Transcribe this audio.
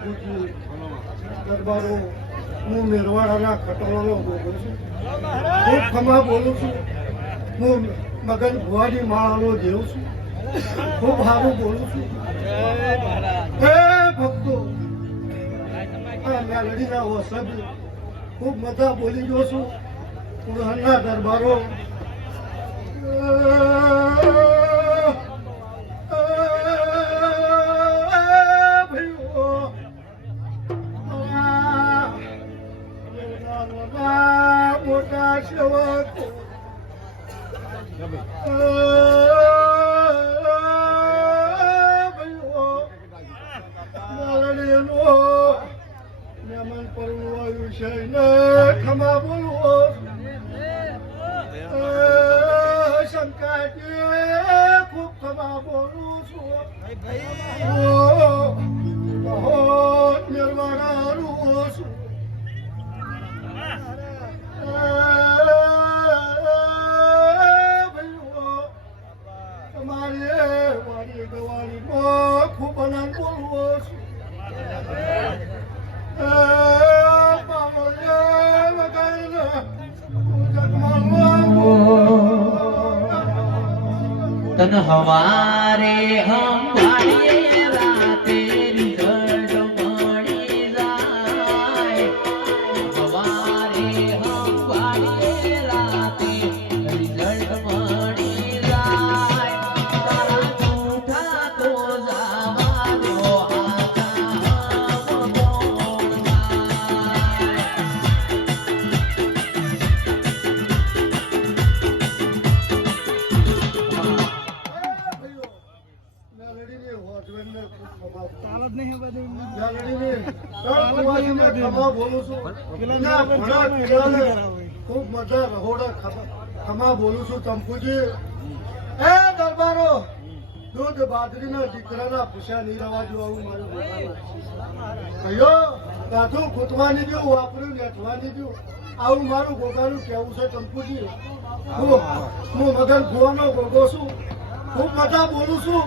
ચંપુજી દરબારો, હું મેરવાડાના ખટોળાનો બોલું છું. ખૂબ ખમા બોલું છું. હું મગન ભુવાની માળાનો જેવું છું. ખૂબ સારું બોલું છું. હે ભક્તો, આ મેલડીના વસબ ખૂબ મજા બોલી ગયો છું. પુરાણના દરબારો, મોટા સેવકો, મહેમાન પરવાયું છે ને ખમા બોલવો. શંકાજી ખૂબ ખમા બોલું છું. નિર્વાણાનું છું. તમારે વાણી ગવાણીમાં ખૂબ આનંદ બોલવો છું. तन हमारे हम भाइये राते रिजल्ट मणि जाए. हमारे हम भाइये राते रिजल्ट मणि जाए. तारा झूठा तो जावा दो आका हम ખૂબ મજા રહોડા ખમા બોલું છું. ચંપુજી એ દરબારો, દૂધ બાજરીના દીકરાના પૂછ્યા નહીં રવા જો આવું મારું કયો કાઠું ખૂટવાની દઉં, વાપર્યું નેઠવાની દઉં, આવું મારું ગોગાનું કેવું છે. ચંપુજી હું મગન ભુવાનો ગોગો છું. ખૂબ મજા બોલું છું.